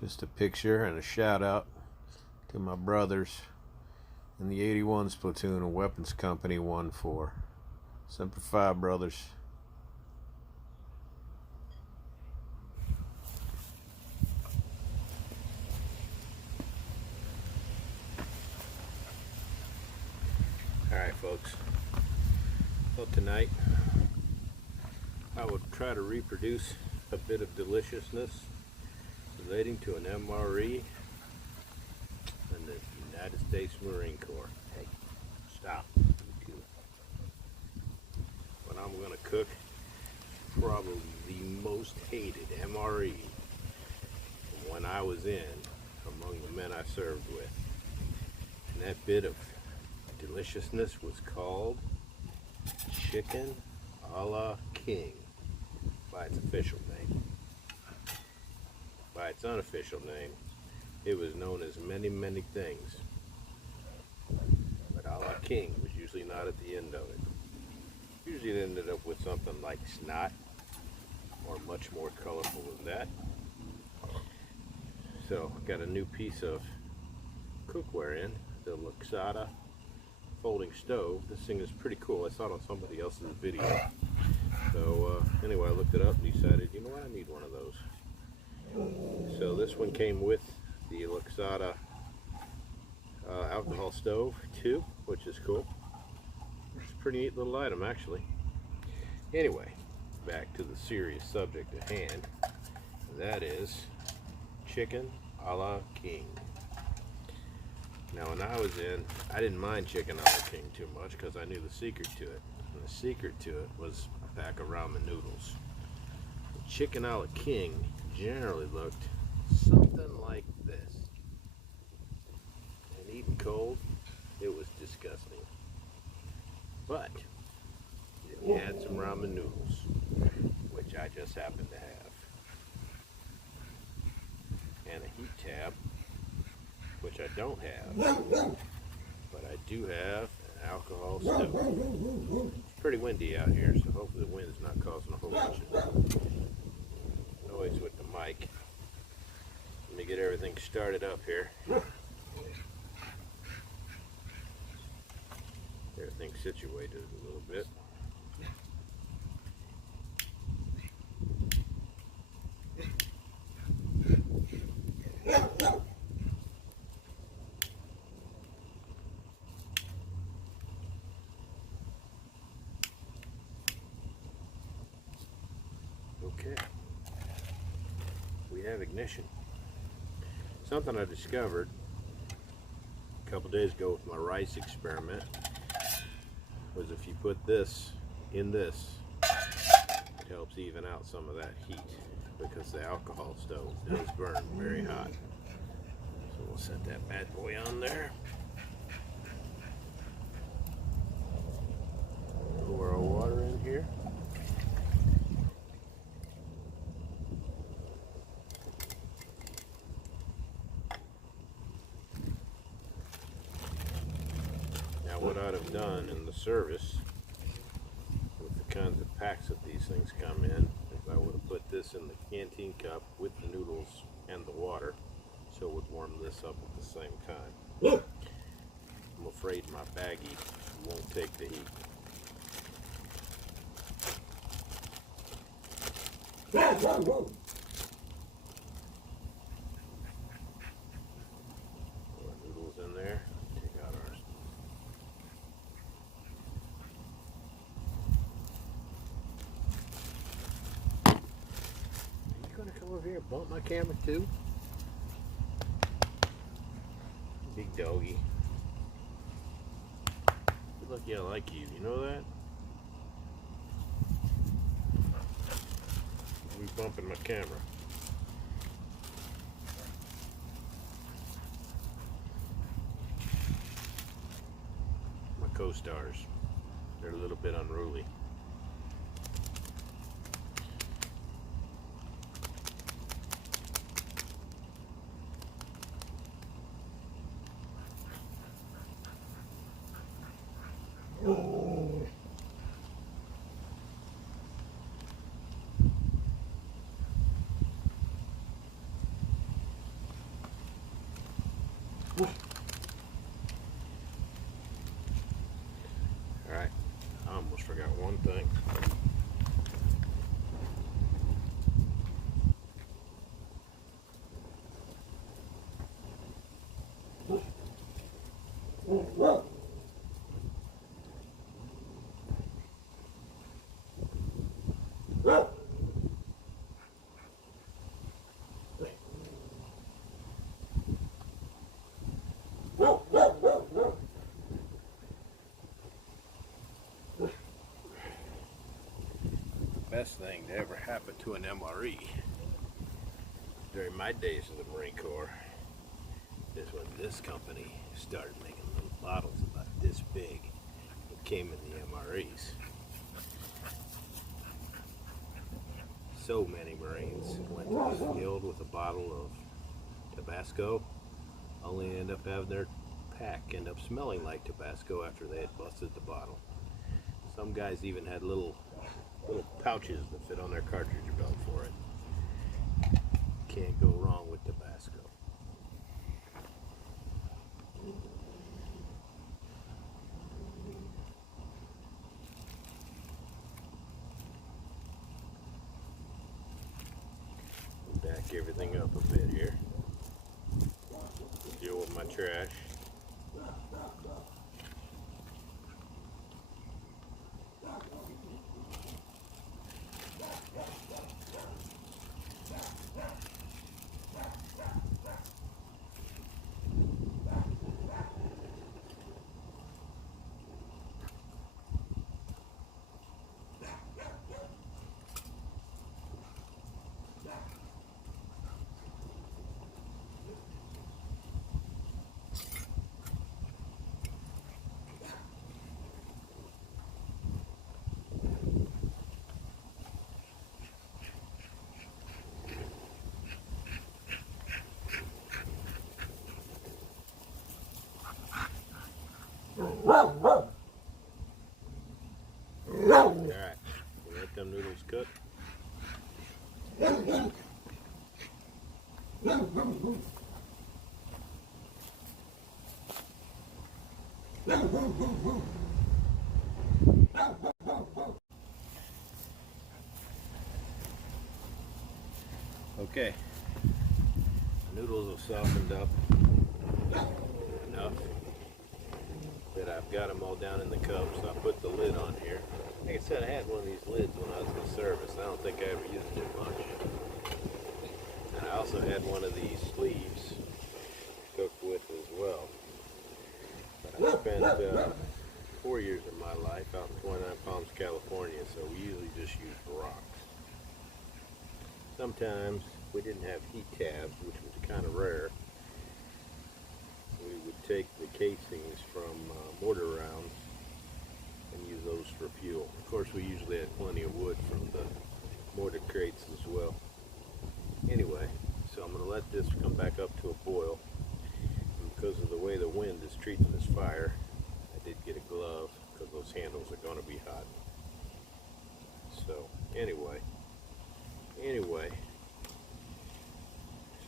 Just a picture and a shout out to my brothers in the 81s platoon of Weapons Company 1-4. Semper Fi, brothers. Alright folks, well tonight I will try to reproduce a bit of deliciousness relating to an MRE and the United States Marine Corps. Hey, stop. What I'm going to cook is probably the most hated MRE from when I was in among the men I served with. And that bit of deliciousness was called chicken a la king by its official name. By its unofficial name, it was known as many, many things. But a la king was usually not at the end of it. Usually it ended up with something like snot, or much more colorful than that. So, got a new piece of cookware in, the Lixada folding stove. This thing is pretty cool. I saw it on somebody else's video. So, anyway, I looked it up and decided, you know what, I need one of those. So this one came with the Lixada alcohol stove too, which is cool. It's a pretty neat little item actually. Anyway, back to the serious subject at hand. That is chicken a la king. Now when I was in, I didn't mind chicken a la king too much because I knew the secret to it. And the secret to it was a pack of ramen noodles. The chicken a la king generally looked something like this. And eaten cold, it was disgusting. But it had some ramen noodles, which I just happened to have. And a heat tab, which I don't have. But I do have an alcohol stove. It's pretty windy out here, so hopefully the wind's not causing a whole bunch of noise with the mic. Let me get everything started up here. Everything situated a little bit. Okay. We have ignition. Something I discovered a couple days ago with my rice experiment was if you put this in this, it helps even out some of that heat because the alcohol stove does burn very hot. So we'll set that bad boy on there. Pour our water in here. What I'd have done in the service with the kinds of packs that these things come in is I would have put this in the canteen cup with the noodles and the water so it would warm this up at the same time. I'm afraid my baggie won't take the heat. Pour noodles in there. Take out our come over here and bump my camera too? Big doggy. You're lucky I like you, you know that? We bumping my camera. My co-stars. They're a little bit unruly. same thing. Best thing to ever happen to an MRE during my days of the Marine Corps is when this company started making little bottles about this big that came in the MREs. So many Marines went to the field with a bottle of Tabasco, only end up having their pack end up smelling like Tabasco after they had busted the bottle. Some guys even had little pouches that fit on their cartridge belt for it. Can't go wrong with Tabasco. Back everything up a bit here. Deal with my trash. Alright, let them noodles cook. Okay, the noodles have softened up enough that I've got them all down in the cup, so I put the lid on here. Like I said, I had one of these lids when I was in service. I don't think I ever used it much. And I also had one of these sleeves to cook with as well. But I spent 4 years of my life out in 29 Palms, California, so we usually just used rocks. Sometimes we didn't have heat tabs, which was kind of rare. We would take the casings from mortar rounds and use those for fuel. Of course, we usually had plenty of wood from the mortar crates as well. Anyway, so I'm going to let this come back up to a boil. And because of the way the wind is treating this fire, I did get a glove because those handles are going to be hot. So anyway,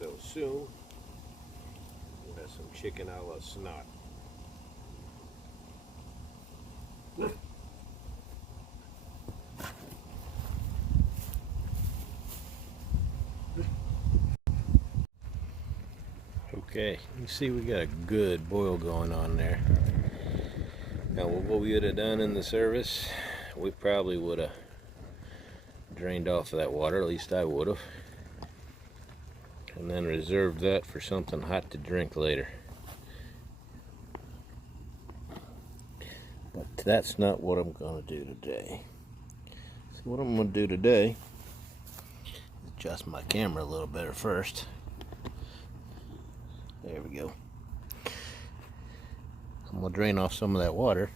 so soon we'll have some chicken a la snot. Okay, you see we got a good boil going on there. Now what we would have done in the service, we probably would have drained off of that water, at least I would have, and then reserved that for something hot to drink later. But that's not what I'm going to do today. So what I'm going to do today is adjust my camera a little better first. There we go. I'm going to drain off some of that water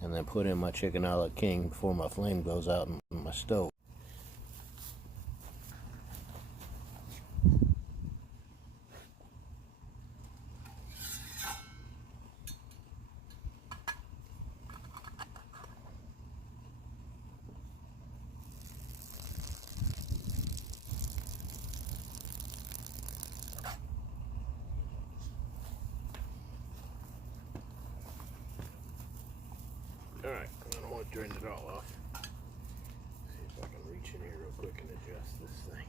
and then put in my chicken alaking before my flame goes out in my stove. Alright, I don't want turned it all off. See if I can reach in here real quick and adjust this thing.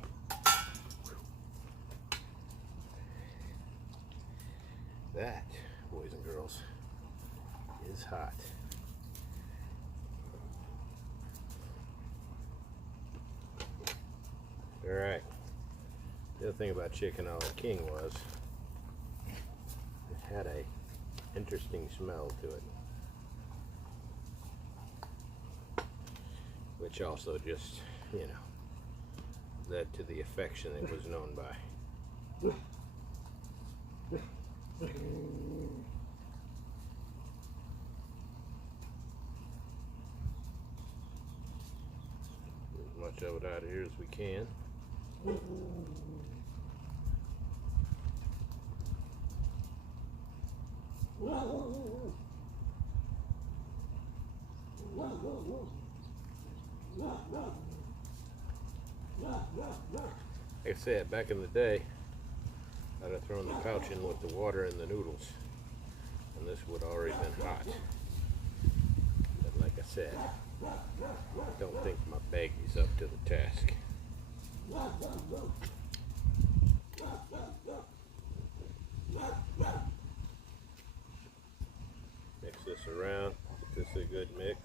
That, boys and girls, is hot. Alright, the other thing about chicken alaking was it had a interesting smell to it, which also just, you know, led to the affection it was known by. As much of it out of here as we can. Like I said, back in the day, I'd have thrown the pouch in with the water and the noodles, and this would already been hot. But like I said, I don't think my baggie's up to the task. Mix this around, get this a good mix.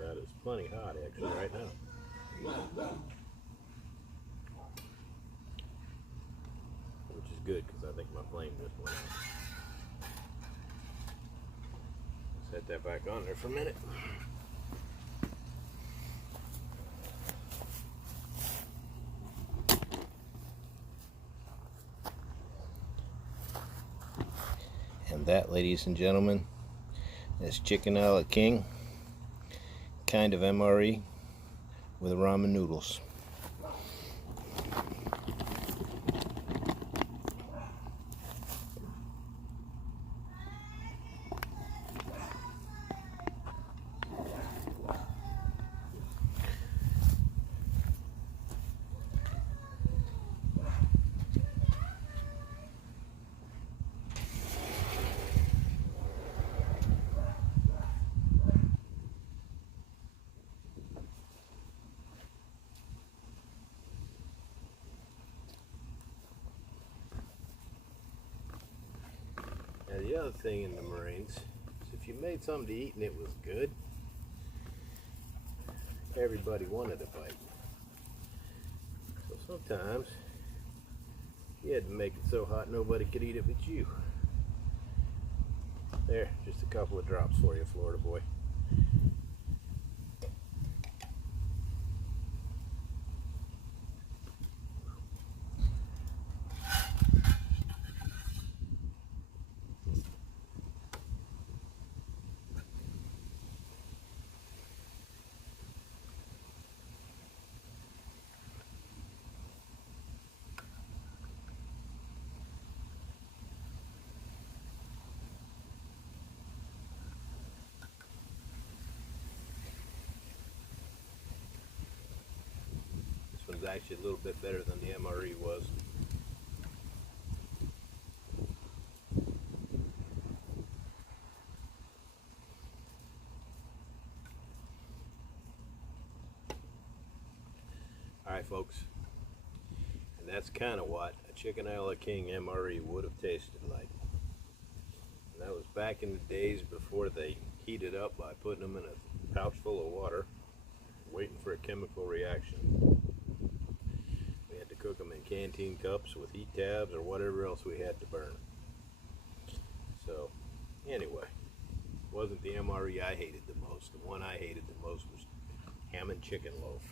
That is plenty hot actually right now. Which is good because I think my flame just went out. Set that back on there for a minute. And that, ladies and gentlemen, is chicken alaking, kind of MRE with ramen noodles. Now the other thing in the Marines is if you made something to eat and it was good, everybody wanted a bite. So sometimes you had to make it so hot nobody could eat it but you. There, just a couple of drops for you, Florida boy. This one's actually a little bit better than the MRE was. Alright folks, and that's kind of what a chicken alaking MRE would have tasted like. And that was back in the days before they heated up by putting them in a pouch full of water, waiting for a chemical reaction. We had to cook them in canteen cups with heat tabs or whatever else we had to burn. So anyway, it wasn't the MRE I hated the most. The one I hated the most was ham and chicken loaf.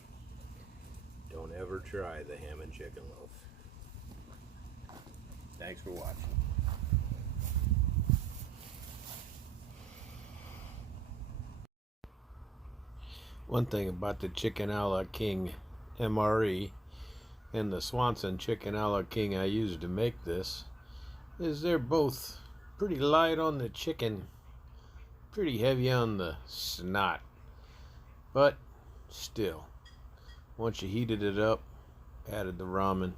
Don't ever try the ham and chicken loaf. Thanks for watching. One thing about the chicken alaking MRE and the Swanson chicken alaking I used to make this is they're both pretty light on the chicken, pretty heavy on the snot, but still, once you heated it up, added the ramen,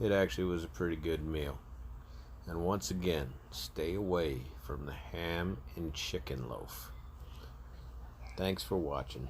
it actually was a pretty good meal. And once again, stay away from the ham and chicken loaf. Thanks for watching.